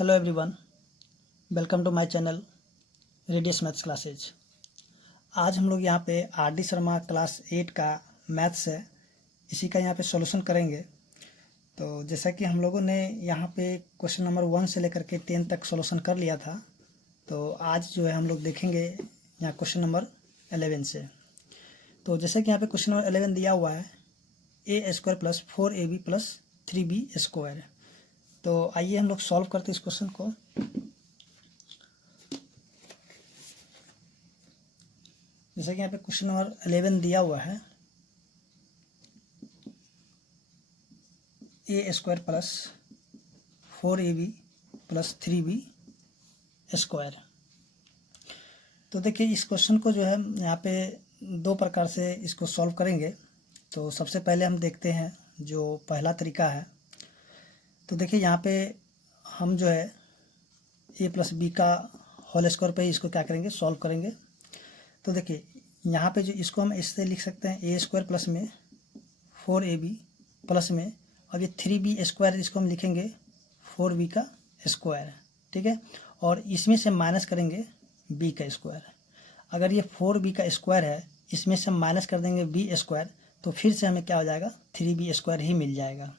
Hello everyone, welcome to my channel Radius maths classes. आज हम लोग यहाँ पे आर डी शर्मा क्लास 8 का मैथ्स है, इसी का यहाँ पे सॉल्यूशन करेंगे। तो जैसा कि हम लोगों ने यहाँ पे क्वेश्चन नंबर 1 से लेकर के 10 तक सॉल्यूशन कर लिया था, तो आज जो है हम लोग देखेंगे यहाँ क्वेश्चन नंबर 11 से। तो जैसे कि यहाँ पे क्वेश्चन नंबर 11 दिया हुआ है a² + 4ab + 3b²। तो आइए हम लोग सॉल्व करते हैं इस क्वेश्चन को। जैसे कि यहाँ पे क्वेश्चन नंबर 11 दिया हुआ है a² + 4ab + 3b²। तो देखिए इस क्वेश्चन को जो है यहाँ पे दो प्रकार से इसको सॉल्व करेंगे। तो सबसे पहले हम देखते हैं जो पहला तरीका है। तो देखिए यहाँ पे हम जो है a + b का होल स्क्वायर पे इसको क्या करेंगे, सॉल्व करेंगे। तो देखिए यहाँ पे जो इसको हम इससे लिख सकते हैं a² प्लस में 4ab प्लस में, अब ये 3b², इसको हम लिखेंगे 4b का स्क्वायर, ठीक है। और इसमें से माइनस करेंगे b का स्क्वायर। अगर ये 4b का स्क्वायर है, इसमें से हम माइनस कर देंगे b², तो फिर से हमें क्या हो जाएगा, 3b² ही मिल जाएगा।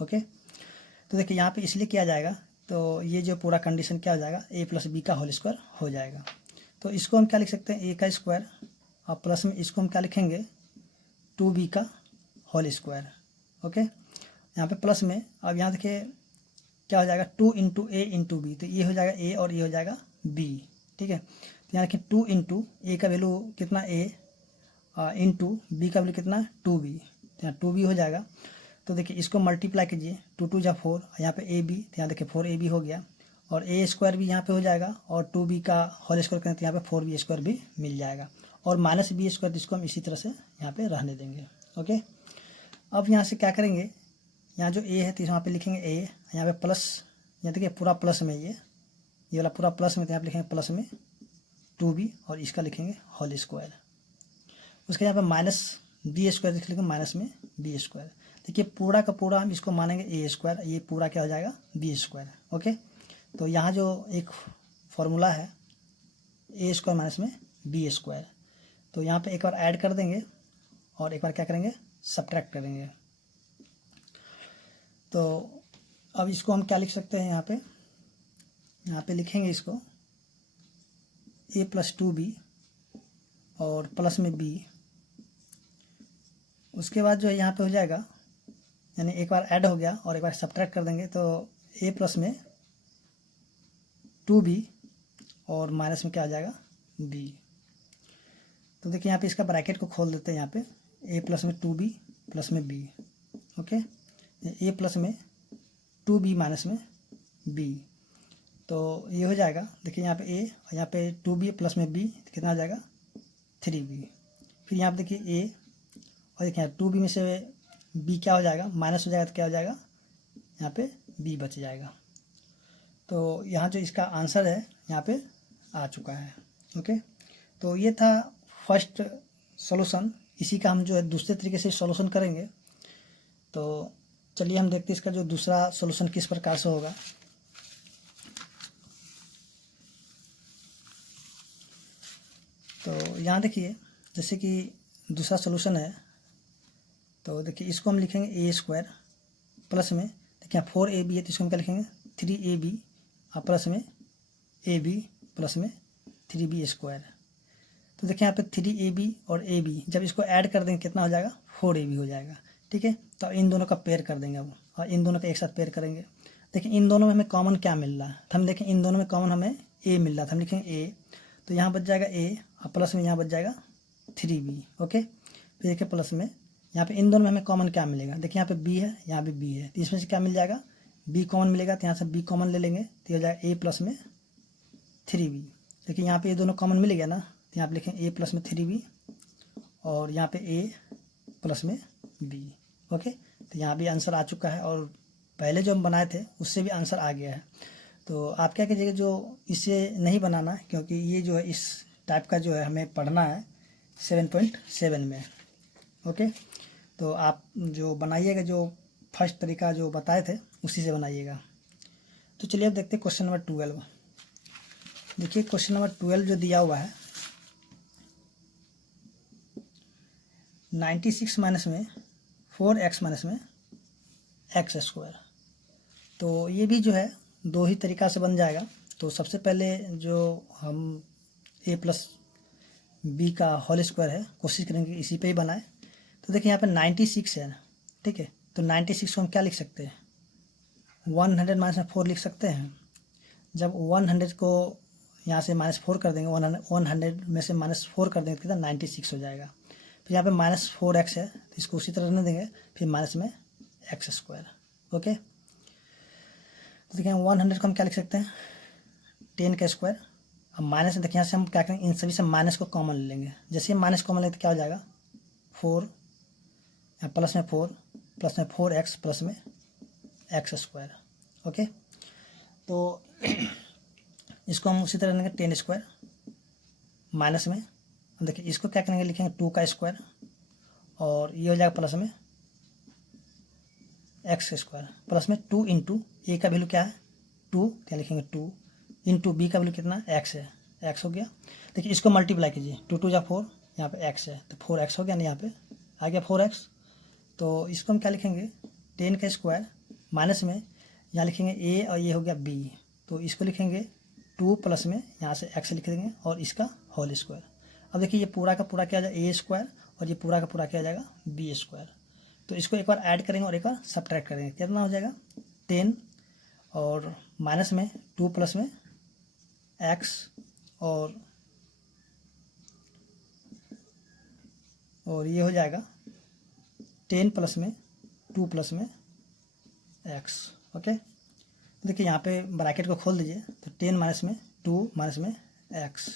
ओके, तो देखिए यहाँ पे इसलिए किया जाएगा, तो ये जो पूरा कंडीशन क्या हो जाएगा, a + b का होल स्क्वायर हो जाएगा। तो इसको हम क्या लिख सकते हैं, a का स्क्वायर, और प्लस में इसको हम क्या लिखेंगे, 2b का होल स्क्वायर। ओके, यहाँ पे प्लस में, अब यहाँ देखिए क्या हो जाएगा, 2 × a × b, तो ये हो जाएगा a और ये हो जाएगा b, ठीक है। तो यहाँ देखिए 2 × a का वैल्यू कितना a, इंटू b का वैल्यू कितना 2b, तो यहाँ 2b हो जाएगा। तो देखिए इसको मल्टीप्लाई कीजिए, 2 × 2 = 4, यहाँ पे ab, तो यहाँ देखिए 4ab हो गया, और a² भी यहाँ पे हो जाएगा, और 2b का होल स्क्वायर करें तो यहाँ पे 4b² भी मिल जाएगा, और माइनस b², जिसको हम इसी तरह से यहाँ पे रहने देंगे। ओके, अब यहाँ से क्या करेंगे, यहाँ जो a है तो यहाँ पे लिखेंगे a, यहाँ पे प्लस, यहाँ देखिए पूरा प्लस में, ये वाला पूरा प्लस में, तो यहाँ पे लिखेंगे प्लस में 2b, और इसका लिखेंगे होल स्क्वायर। उसके यहाँ पे माइनस b² लिखेंगे, माइनस में b²। देखिए पूरा का पूरा हम इसको मानेंगे a², ये पूरा क्या हो जाएगा b²। ओके, तो यहाँ जो एक फॉर्मूला है a² माइनस में b², तो यहाँ पे एक बार ऐड कर देंगे और एक बार क्या करेंगे, सब्ट्रैक्ट करेंगे। तो अब इसको हम क्या लिख सकते हैं, यहाँ पे लिखेंगे इसको a + 2b और प्लस में b। उसके बाद जो है यहाँ पे हो जाएगा, यानी एक बार ऐड हो गया और एक बार सब्ट्रैक्ट कर देंगे, तो a प्लस में 2b और माइनस में क्या हो जाएगा b। तो देखिए यहाँ पे इसका ब्रैकेट को खोल देते हैं, यहाँ पे a प्लस में 2b प्लस में b। ओके, a प्लस में 2b माइनस में b, तो ये हो जाएगा। देखिए यहाँ पे a और यहाँ पे 2b प्लस में b, कितना हो जाएगा 3b। फिर यहाँ पे देखिए a और देखिए 2b में से b क्या हो जाएगा, माइनस हो जाएगा, तो क्या हो जाएगा, यहाँ पे b बच जाएगा। तो यहाँ जो इसका आंसर है यहाँ पे आ चुका है। ओके, तो ये था फर्स्ट सॉल्यूशन। इसी का हम जो है दूसरे तरीके से सॉल्यूशन करेंगे। तो चलिए हम देखते हैं इसका जो दूसरा सॉल्यूशन किस प्रकार से होगा। तो यहाँ देखिए जैसे कि दूसरा सॉल्यूशन है, तो देखिए इसको हम लिखेंगे a² प्लस में, देखिए 4ab है तो इसको हम क्या लिखेंगे 3ab, और प्लस में ab प्लस में 3b²। तो देखिए यहाँ पे 3ab और ab जब इसको ऐड कर देंगे कितना हो जाएगा, 4ab हो जाएगा, ठीक है। तो इन दोनों का पेयर कर देंगे अब, और इन दोनों का एक साथ पेयर करेंगे। देखिए इन दोनों में हमें कॉमन क्या मिल रहा है, तो हम देखें इन दोनों में कॉमन हमें a मिल रहा था, हम लिखेंगे a, तो यहाँ बच जाएगा a, और प्लस में यहाँ बच जाएगा 3b। ओके, फिर देखिए प्लस में यहाँ पे इन दोनों में हमें कॉमन क्या मिलेगा, देखिए यहाँ पे b है, यहाँ पे b है, तो इसमें से क्या मिल जाएगा, b कॉमन मिलेगा, तो यहाँ से b कॉमन ले लेंगे, तो हो जाएगा a प्लस में 3b। देखिए यहाँ पे ये दोनों कॉमन मिल गया ना, तो यहाँ पे लिखें a प्लस में 3b, और यहाँ पे a प्लस में b। ओके, तो यहाँ भी आंसर आ चुका है, और पहले जो हम बनाए थे उससे भी आंसर आ गया है। तो आप क्या कीजिएगा, जो इसे नहीं बनाना, क्योंकि ये जो है इस टाइप का जो है हमें पढ़ना है 7.7 में। ओके, तो आप जो बनाइएगा, जो फर्स्ट तरीका जो बताए थे उसी से बनाइएगा। तो चलिए अब देखते हैं क्वेश्चन नंबर 12। देखिए क्वेश्चन नंबर 12 जो दिया हुआ है 96 माइनस में 4x माइनस में एक्स स्क्वायर। तो ये भी जो है दो ही तरीका से बन जाएगा। तो सबसे पहले जो हम a प्लस बी का होल स्क्वायर है कोशिश करेंगे इसी पे ही बनाए। तो देखिए यहाँ पे 96 है, ठीक है। तो 96 को हम क्या लिख सकते हैं, 100 माइनस में 4 लिख सकते हैं। जब 100 को यहाँ से -4 कर देंगे, 100 में से -4 कर देंगे तो कितना 96 हो जाएगा। फिर यहाँ पे -4x है तो इसको उसी तरह रहने देंगे, फिर माइनस में एक्स स्क्वायर। ओके, तो देखिए 100 को हम क्या लिख सकते हैं 10 का स्क्वायर। अब माइनस देखिए यहाँ से हम क्या करेंगे, इन सभी से माइनस को कॉमन ले लेंगे। जैसे ही माइनस कॉमन लेते क्या हो जाएगा 4 प्लस में 4 प्लस में 4x प्लस में एक्स स्क्वायर। ओके, तो इसको हम उसी तरह लेंगे 10 स्क्वायर माइनस में, देखिए इसको क्या करेंगे लिखेंगे 2 का स्क्वायर और ये हो जाएगा प्लस में एक्स स्क्वायर प्लस में 2 इंटू ए का वैल्यू क्या है 2, क्या लिखेंगे 2 इंटू बी का वैल्यू कितना एक्स है, एक्स हो गया। देखिए इसको मल्टीप्लाई कीजिए 2 2 जा 4, यहाँ पे एक्स है तो 4x हो गया ना, यहाँ पे आ गया 4x। तो इसको हम क्या लिखेंगे 10 का स्क्वायर माइनस में यहाँ लिखेंगे a और ये हो गया b, तो इसको लिखेंगे 2 प्लस में यहाँ से x लिख देंगे और इसका होल स्क्वायर। अब देखिए ये पूरा का पूरा क्या आ जाएगा a स्क्वायर और ये पूरा का पूरा क्या आ जाएगा b स्क्वायर। तो इसको एक बार ऐड करेंगे और एक बार सब्ट्रैक्ट करेंगे, कितना हो जाएगा 10 और माइनस में 2 प्लस में x और ये हो जाएगा 10 प्लस में 2 प्लस में x। ओके, देखिए यहाँ पे ब्रैकेट को खोल दीजिए तो 10 माइनस में 2 माइनस में x,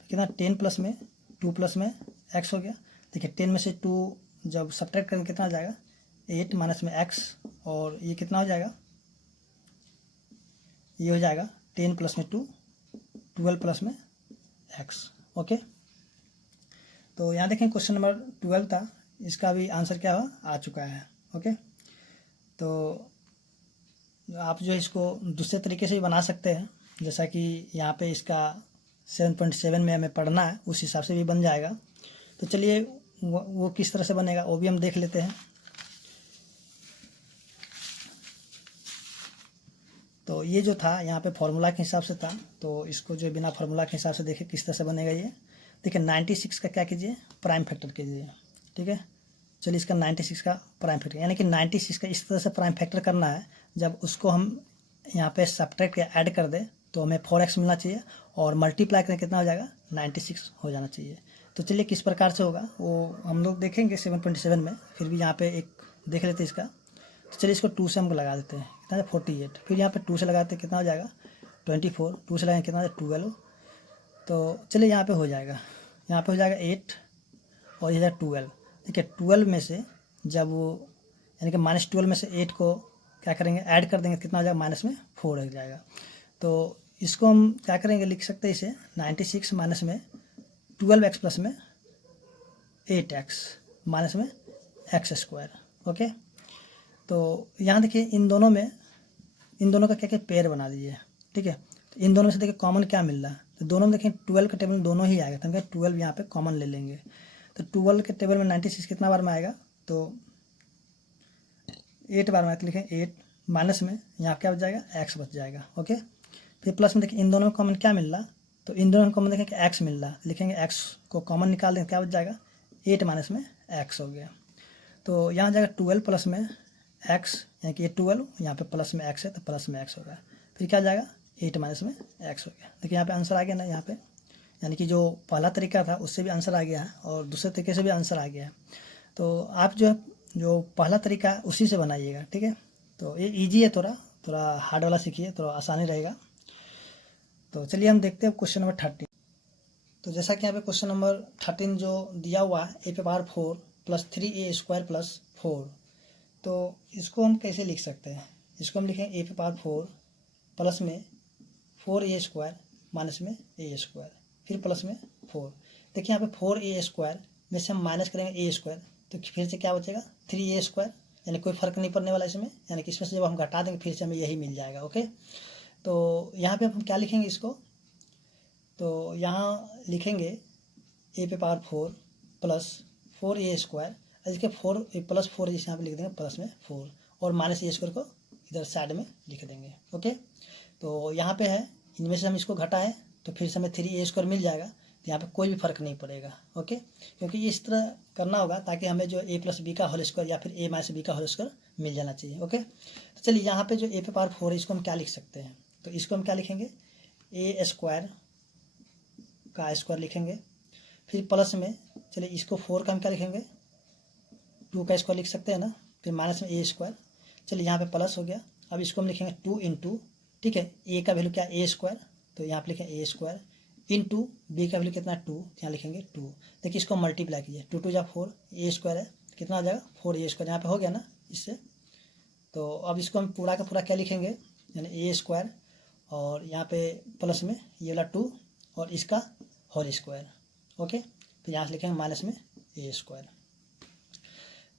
तो कितना 10 प्लस में 2 प्लस में x हो गया। देखिए 10 में से 2 जब सब्ट्रैक्ट करेंगे कितना आ जाएगा 8 माइनस में x और ये कितना हो जाएगा, ये हो जाएगा 10 प्लस में 2 12 प्लस में x। ओके, तो यहाँ देखें क्वेश्चन नंबर 12 था, इसका भी आंसर क्या आ चुका है। ओके, तो आप जो है इसको दूसरे तरीके से भी बना सकते हैं, जैसा कि यहाँ पे इसका 7.7 में हमें पढ़ना है उस हिसाब से भी बन जाएगा। तो चलिए वो किस तरह से बनेगा वो भी हम देख लेते हैं। तो ये जो था यहाँ पे फॉर्मूला के हिसाब से था, तो इसको जो बिना फार्मूला के हिसाब से देखिए किस तरह से बनेगा। ये देखिए 96 का क्या कीजिए प्राइम फैक्टर कीजिए, ठीक है। चलिए इसका 96 का प्राइम फैक्टर, यानी कि 96 का इस तरह से प्राइम फैक्टर करना है, जब उसको हम यहाँ पे सब्ट्रैक्ट या ऐड कर दे तो हमें 4x मिलना चाहिए और मल्टीप्लाई करें कितना हो जाएगा 96 हो जाना चाहिए। तो चलिए किस प्रकार से होगा वो हम लोग देखेंगे 7.7 में, फिर भी यहाँ पे एक देख लेते हैं इसका। तो चलिए इसको 2 से हम लगा देते हैं, कितना है 48, फिर यहाँ पे 2 से लगाते हैं कितना हो जाएगा 24, 2 से लगाएंगे कितना है 12। तो चलिए यहाँ पे हो जाएगा, यहाँ पे हो जाएगा 8 और ये जाएगा 12। ठीक है, 12 में से जब वो यानी कि -12 में से 8 को क्या करेंगे ऐड कर देंगे, कितना हो जाएगा माइनस में 4 हो जाएगा। तो इसको हम क्या करेंगे लिख सकते हैं इसे 96 माइनस में 12x प्लस में 8x माइनस में एक्स स्क्वायर। ओके, तो यहाँ देखिए इन दोनों का क्या क्या पेयर बना दीजिए, ठीक है। तो इन दोनों में से देखिए कॉमन क्या मिल रहा है, तो दोनों में देखिए 12 का टेबल दोनों ही आएगा, तो हम 12 यहाँ पे कॉमन ले लेंगे। तो 12 के टेबल में 96 कितना बार में आएगा, तो 8 बार में आएगा, तो लिखें 8 माइनस में यहाँ क्या बच जाएगा x बच जाएगा। ओके, फिर प्लस में देखिए इन दोनों में कॉमन क्या मिल रहा, तो इन दोनों में कॉमन देखें कि x मिल रहा, लिखेंगे x को कॉमन निकाल देंगे क्या बच जाएगा 8 माइनस में x हो गया। तो यहाँ जाएगा 12 प्लस में x, यानी कि ये 12 यहाँ पे प्लस में x है तो प्लस में x होगा, फिर क्या जाएगा 8 माइनस में x हो गया। देखिए यहाँ पे आंसर आ गया ना, यहाँ पे यानी कि जो पहला तरीका था उससे भी आंसर आ गया है और दूसरे तरीके से भी आंसर आ गया है। तो आप जो पहला तरीका है उसी से बनाइएगा, ठीक है। तो ये इजी है, थोड़ा हार्ड वाला सीखिए, थोड़ा आसानी रहेगा। तो चलिए हम देखते हैं क्वेश्चन नंबर 13। तो जैसा कि यहाँ पे क्वेश्चन नंबर 13 जो दिया हुआ है a पे power 4 plus 3a square plus 4, तो इसको हम कैसे लिख सकते हैं, इसको हम लिखेंगे a पे पावर 4 प्लस में 4a स्क्वायर माइनस में a स्क्वायर फिर प्लस में 4। देखिए यहाँ पे 4a स्क्वायर में से हम माइनस करेंगे a स्क्वायर, तो फिर से क्या बचेगा 3a स्क्वायर, यानी कोई फर्क नहीं पड़ने वाला इसमें, यानी कि इसमें से जब हम घटा देंगे फिर से हमें यही मिल जाएगा। ओके, तो यहाँ पे हम क्या लिखेंगे इसको, तो यहाँ लिखेंगे ए पे पावर 4 प्लस 4a² इसके 4 प्लस 4 जिसे यहाँ पे लिख देंगे प्लस में 4 और माइनस a² को इधर साइड में लिख देंगे। ओके, तो यहाँ पे है इनमें से हम इसको घटाएं तो फिर से हमें 3a² मिल जाएगा, तो यहाँ पे कोई भी फर्क नहीं पड़ेगा। ओके, क्योंकि इस तरह करना होगा ताकि हमें जो a प्लस बी का होल स्क्वायर या फिर a माइनस बी का होल स्क्वायर मिल जाना चाहिए। ओके, तो चलिए यहाँ पे जो a पे पावर 4 है इसको हम क्या लिख सकते हैं, तो इसको हम क्या लिखेंगे a² का स्क्वायर लिखेंगे, फिर प्लस में चलिए इसको 4 का हम क्या लिखेंगे 2 का स्क्वायर लिख सकते हैं ना, फिर माइनस में a²। चलिए यहाँ पे प्लस हो गया, अब इसको हम लिखेंगे 2 इंटू, ठीक है, a का वैल्यू क्या a², तो यहाँ पे लिखें a² इंटू बी का वैल्यू कितना 2, यहाँ लिखेंगे 2। देखिए इसको मल्टीप्लाई कीजिए, 2 2 जा 4, a² है कितना आ जाएगा 4a², यहाँ पे हो गया ना इससे। तो अब इसको हम पूरा का पूरा क्या लिखेंगे यानी a² और यहाँ पे प्लस में ये वाला 2 और इसका होल स्क्वायर। ओके, तो यहाँ से लिखेंगे माइनस में a²।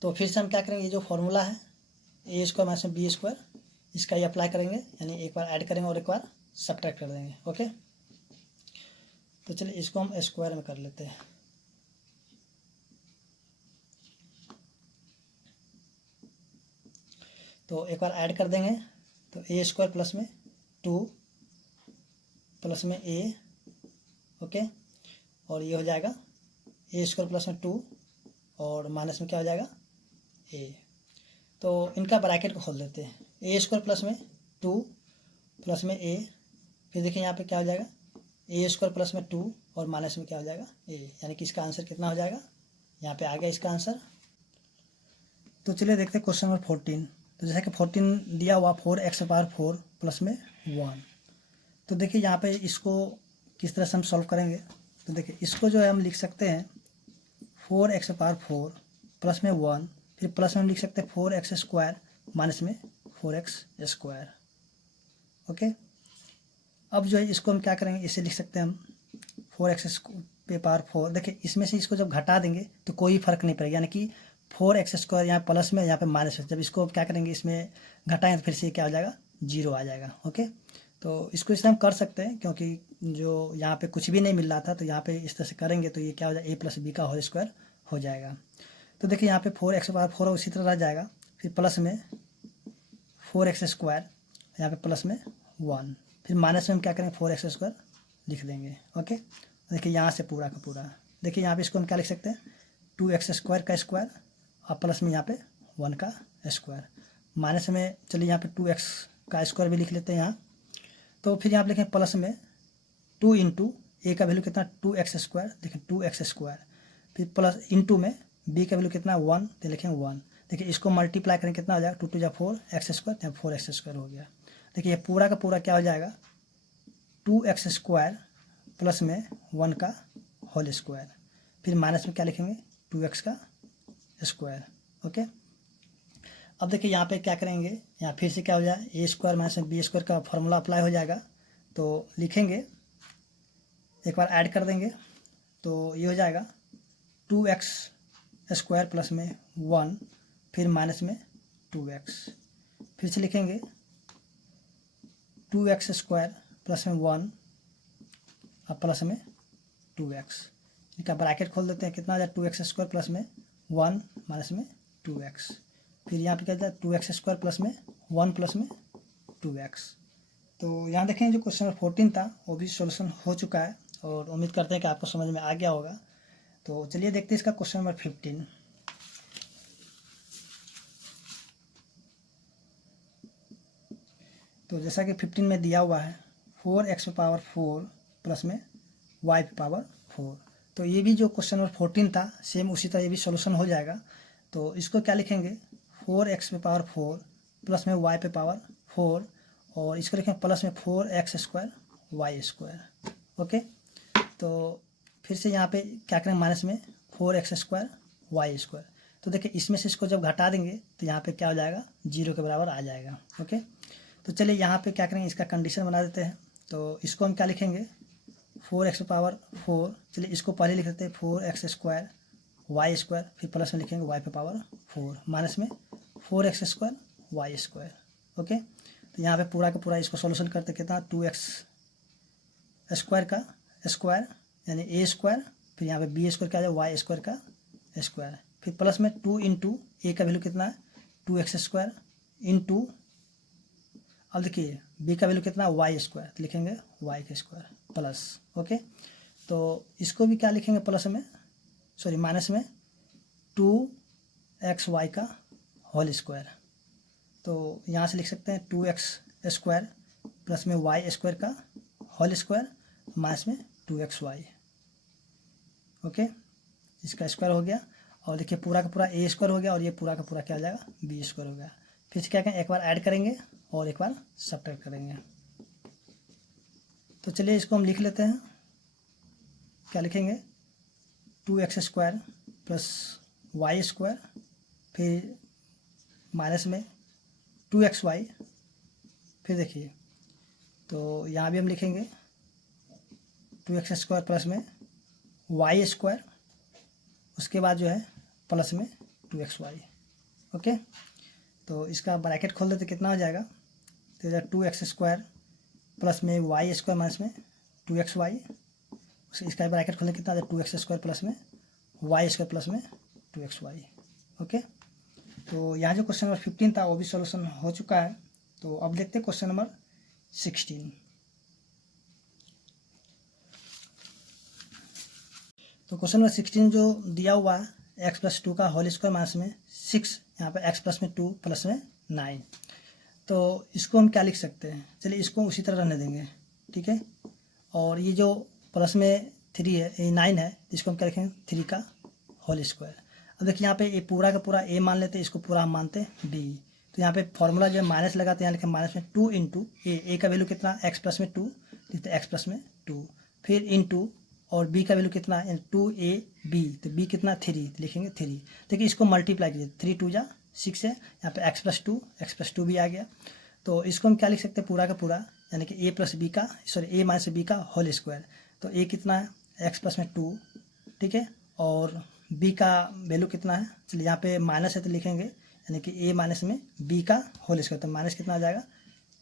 तो फिर से हम क्या करेंगे, ये जो फॉर्मूला है a² माइनस में b², इसका ये अप्लाई करेंगे, यानी एक बार ऐड करेंगे और एक बार सब्ट्रैक्ट कर देंगे। ओके, तो चलिए इसको हम स्क्वायर में कर लेते हैं। तो एक बार ऐड कर देंगे तो a² प्लस में 2 प्लस में a, ओके, और ये हो जाएगा a² प्लस में 2 और माइनस में क्या हो जाएगा a। तो इनका ब्रैकेट को खोल देते हैं, a² प्लस में 2 प्लस में a, फिर देखिए यहाँ पे क्या हो जाएगा a² प्लस में 2 और माइनस में क्या हो जाएगा a, यानी कि इसका आंसर कितना हो जाएगा, यहाँ पे आ गया इसका आंसर। तो चलिए देखते हैं क्वेश्चन नंबर 14। तो जैसे कि 14 दिया हुआ 4x पावर 4 प्लस में 1। तो देखिए यहाँ पे इसको किस तरह से हम सॉल्व करेंगे, तो देखिए इसको जो है हम लिख सकते हैं 4x पावर 4 प्लस में 1, फिर प्लस में हम लिख सकते हैं 4x² माइनस में 4x²। ओके, अब जो है इसको हम क्या करेंगे, इसे लिख सकते हैं हम 4x पे पावर 4। देखिए इसमें से इसको जब घटा देंगे तो कोई फर्क नहीं पड़ेगा, यानी कि 4x² यहाँ प्लस में यहाँ पे माइनस में, जब इसको क्या करेंगे इसमें घटाएं तो फिर से क्या हो जाएगा 0 आ जाएगा। ओके, तो इसको इस तरह हम कर सकते हैं क्योंकि जो यहाँ पे कुछ भी नहीं मिल रहा था, तो यहाँ पे इस तरह से करेंगे तो ये क्या हो जाएगा a प्लस बी का होल स्क्वायर हो जाएगा। तो देखिए यहाँ पे 4x पावर 4 उसी तरह रह जाएगा, फिर प्लस में 4x², यहाँ पे प्लस में 1, फिर माइनस में हम क्या करेंगे 4x² लिख देंगे। ओके, देखिए यहाँ से पूरा का पूरा, देखिए यहाँ पे इसको हम क्या लिख सकते हैं 2x² का स्क्वायर और प्लस में यहाँ पे 1 का स्क्वायर, माइनस में चलिए यहाँ पे 2x का स्क्वायर भी लिख लेते हैं यहाँ। तो फिर यहाँ पे लिखें प्लस में 2 इंटू ए का वैल्यू कितना 2x², देखिए 2x², फिर प्लस इंटू में बी का वैल्यू कितना 1, तो लिखेंगे 1। देखिए इसको मल्टीप्लाई करें कितना हो जाएगा 2 2 जा 4 x², तो 4x² हो गया। देखिए ये पूरा का पूरा क्या हो जाएगा 2x² प्लस में 1 का होल स्क्वायर, फिर माइनस में क्या लिखेंगे 2x का स्क्वायर। ओके, अब देखिए यहाँ पे क्या करेंगे, यहाँ फिर से क्या हो जाए a² माइनस b² का फॉर्मूला अप्लाई हो जाएगा। तो लिखेंगे एक बार ऐड कर देंगे तो ये हो जाएगा 2x² प्लस में 1, फिर माइनस में 2x, फिर से लिखेंगे 2x² प्लस में 1 और प्लस में 2x, इनका ब्रैकेट खोल देते हैं, कितना आ जाए 2x² प्लस में 1 माइनस में 2x, फिर यहाँ पे क्या जाए 2x² प्लस में 1 प्लस में 2x। तो यहाँ देखें जो क्वेश्चन नंबर 14 था वो भी सॉल्यूशन हो चुका है और उम्मीद करते हैं कि आपको समझ में आ गया होगा। तो चलिए देखते हैं इसका क्वेश्चन नंबर 15। तो जैसा कि 15 में दिया हुआ है 4x पावर 4 प्लस में y पावर 4। तो ये भी जो क्वेश्चन नंबर 14 था सेम उसी तरह ये भी सॉल्यूशन हो जाएगा। तो इसको क्या लिखेंगे 4x पे पावर 4 प्लस में y पे पावर 4 और इसको लिखेंगे प्लस में 4x² y²। ओके, तो फिर से यहाँ पे क्या करेंगे माइनस में 4x² y²। तो देखिए इसमें से इसको जब घटा देंगे तो यहाँ पे क्या हो जाएगा 0 के बराबर आ जाएगा। ओके, तो चलिए यहाँ पे क्या करेंगे इसका कंडीशन बना देते हैं। तो इसको हम क्या लिखेंगे 4x पावर 4, चलिए इसको पहले लिख देते हैं 4x² y², फिर प्लस में लिखेंगे y पे पावर 4 माइनस में 4x² y²। ओके, तो यहाँ पे पूरा का पूरा इसको सॉल्यूशन करते कितना 2x स्क्वायर का स्क्वायर यानी ए स्क्वायर, फिर यहाँ पे बी स्क्वायर क्या आ जाए वाई स्क्वायर का स्क्वायर, फिर प्लस में 2 इंटू ए का वैल्यू कितना है 2x स्क्वायर इंटू, अब देखिए बी का वैल्यू कितना वाई स्क्वायर, तो लिखेंगे वाई का स्क्वायर प्लस, ओके। तो इसको भी क्या लिखेंगे प्लस में, सॉरी माइनस में 2xy का होल स्क्वायर, तो यहाँ से लिख सकते हैं 2x स्क्वायर प्लस में वाई स्क्वायर का होल स्क्वायर माइनस में 2xy, ओके। इसका स्क्वायर हो गया, और देखिए पूरा का पूरा ए स्क्वायर हो गया, और ये पूरा का पूरा क्या हो जाएगा बी स्क्वायर हो गया। फिर से क्या करें, एक बार ऐड करेंगे और एक बार सब्ट्रैक्ट करेंगे। तो चलिए इसको हम लिख लेते हैं, क्या लिखेंगे 2x square plus y square, फिर माइनस में 2xy, फिर देखिए तो यहाँ भी हम लिखेंगे 2x स्क्वायर प्लस में वाई स्क्वायर, उसके बाद जो है प्लस में 2xy, ओके। तो इसका ब्रैकेट खोल देते कितना हो जाएगा, तो इधर 2x स्क्वायर प्लस में वाई स्क्वायर माइनस में 2xy, इसका ब्रैकेट खोलने कितना आ जाए 2x स्क्वायर प्लस में वाई स्क्वायर प्लस में 2xy, ओके। तो यहाँ जो क्वेश्चन नंबर 15 था वो भी सॉल्यूशन हो चुका है। तो अब देखते हैं क्वेश्चन नंबर 16। तो क्वेश्चन नंबर 16 जो दिया हुआ है x+2 का होल स्क्वायर माइनस में 6, यहाँ पे x प्लस में 2 प्लस में 9, तो इसको हम क्या लिख सकते हैं, चलिए इसको उसी तरह रहने देंगे, ठीक है। और ये जो प्लस में 3 है, ये 9 है, इसको हम क्या लिखेंगे 3 का होल स्क्वायर। अब देखिए यहाँ पे ये पूरा का पूरा a मान लेते हैं, इसको पूरा हम मानते हैं b, तो यहाँ पे फॉर्मूला जो है माइनस लगाते हैं, यहाँ लिखे माइनस में 2 इंटू ए का वैल्यू कितना x प्लस में 2, लिखते हैं x प्लस में 2, फिर इंटू और b का वैल्यू कितना है 2ab, तो b कितना 3, तो लिखेंगे 3। देखिए इसको मल्टीप्लाई कीजिए, 3 2 जा 6 है, यहाँ पे x प्लस 2 भी आ गया। तो इसको हम क्या लिख सकते हैं पूरा का पूरा, यानी कि a प्लस बी का सॉरी a माइनस बी का होल स्क्वायर, तो a कितना है x प्लस में 2, ठीक है, और b का वैल्यू कितना है, चलिए यहाँ पे माइनस है तो लिखेंगे यानी कि a माइनस में b का होल स्क्वायर, तो माइनस कितना आ जाएगा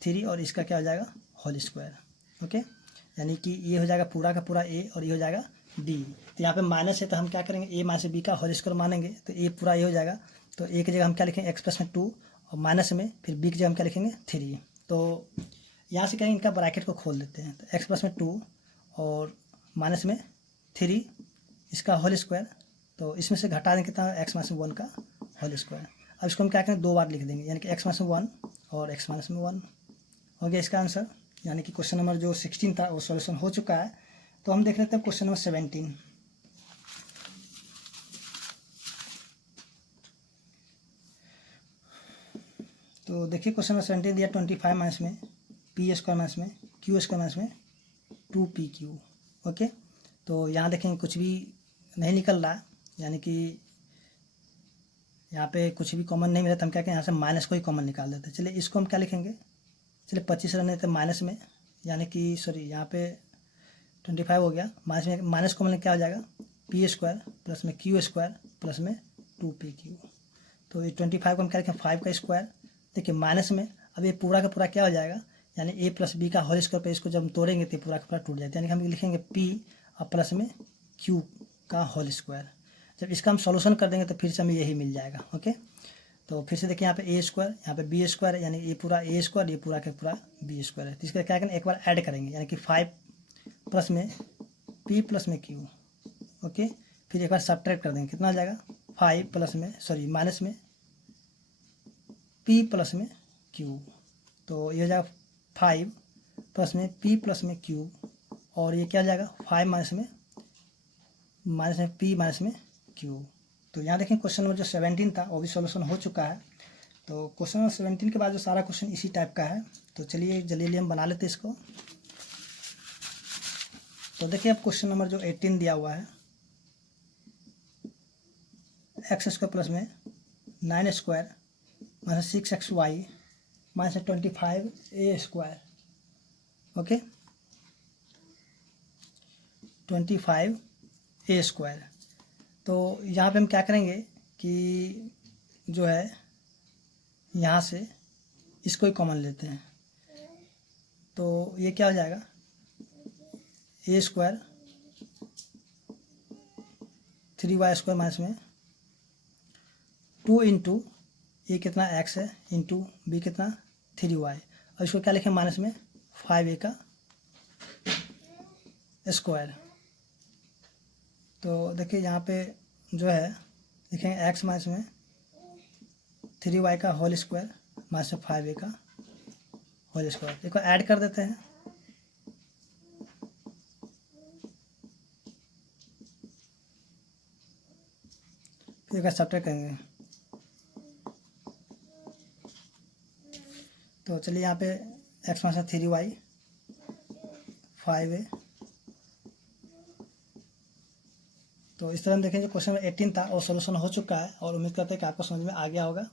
3, और इसका क्या हो जाएगा होल स्क्वायर, ओके। यानी कि ये हो जाएगा पूरा का पूरा a और ये हो जाएगा b। तो यहाँ पे माइनस है तो हम क्या करेंगे a माइनस b का होल स्क्वायर मानेंगे, तो a पूरा ये हो जाएगा, तो a की जगह हम क्या लिखेंगे x प्लस में 2 और माइनस में फिर b की जगह हम क्या लिखेंगे 3। तो यहाँ से कहेंगे इनका ब्रैकेट को खोल देते हैं, तो x प्लस में 2 और माइनस में 3 इसका होल स्क्वायर, तो इसमें से घटा देंगे कितना x माइनस में 1 का होल स्क्वायर। अब इसको हम क्या करेंगे 2 बार लिख देंगे, यानी कि x माइनस में 1 और x माइनस में 1 हो गया इसका आंसर। यानी कि क्वेश्चन नंबर जो 16 था वो सॉल्यूशन हो चुका है। तो हम देख लेते हैं क्वेश्चन नंबर 17। तो देखिए क्वेश्चन नंबर 17 दिया 25 माइनस में पी स्क्वायर माइनस में क्यू स्क्वायर माइनस में 2pq, ओके। तो यहाँ देखेंगे कुछ भी नहीं निकल रहा, यानी कि यहाँ पे कुछ भी कॉमन नहीं मिला, तो हम क्या करें यहाँ से माइनस को ही कॉमन निकाल देते हैं। चलिए इसको हम क्या लिखेंगे, चलिए 25 रहने देते माइनस में, यानी कि सॉरी यहाँ पे 25 हो गया, माइनस में माइनस कॉमन क्या हो जाएगा पी स्क्वायर प्लस में क्यू स्क्वायर प्लस में 2pq। तो ये 25 को हम क्या लिखें 5 का स्क्वायर, देखिए माइनस में अब ये पूरा का पूरा क्या हो जाएगा, यानी a प्लस बी का होल स्क्वायर पे इसको जब हम तोड़ेंगे तो पूरा का पूरा टूट जाता है, यानी कि हम लिखेंगे p और प्लस में q का होल स्क्वायर। जब इसका हम सॉल्यूशन कर देंगे तो फिर से हमें यही मिल जाएगा, ओके। तो फिर से देखिए यहाँ पे ए स्क्वायर, यहाँ पे बी स्क्वायर, यानी ये पूरा ए स्क्वायर, ये पूरा का पूरा बी स्क्वायर है। तो इसका क्या करें एक बार ऐड करेंगे, यानी कि 5 प्लस में p प्लस में q, ओके। फिर एक बार सब्ट्रैक्ट कर देंगे, कितना आ जाएगा 5 प्लस में सॉरी माइनस में p प्लस में q, तो ये हो जाएगा 5 प्लस में p प्लस में q, और ये क्या हो जाएगा 5 माइनस में p माइनस में q। तो यहाँ देखें क्वेश्चन नंबर जो 17 था वो भी सॉल्यूशन हो चुका है। तो क्वेश्चन नंबर 17 के बाद जो सारा क्वेश्चन इसी टाइप का है, तो चलिए जल्दी हम बना लेते हैं इसको। तो देखिए अब क्वेश्चन नंबर जो 18 दिया हुआ है, एक्स स्क्वायर प्लस में 9 square minus 6xy minus 25a square, okay 25a square. तो यहाँ पे हम क्या करेंगे कि जो है यहाँ से इसको ही कॉमन लेते हैं, तो ये क्या हो जाएगा, ए स्क्वायर 3y² माइनस में 2 इंटू ए कितना x है इंटू बी कितना 3y, और इसको क्या लिखें माइनस में 5a का स्क्वायर। तो देखिए यहाँ पे जो है लिखेंगे x माइनस में 3y का होल स्क्वायर माइनस में 5a का होल स्क्वायर, इसको ऐड कर देते हैं। फिर इसका सब्ट्रैक्ट करेंगे। तो चलिए यहाँ पे x माइनस 3y 5a। तो इस तरह हम देखें जो क्वेश्चन नंबर 18 था और सोल्यूशन हो चुका है, और उम्मीद करते हैं कि आपको समझ में आ गया होगा।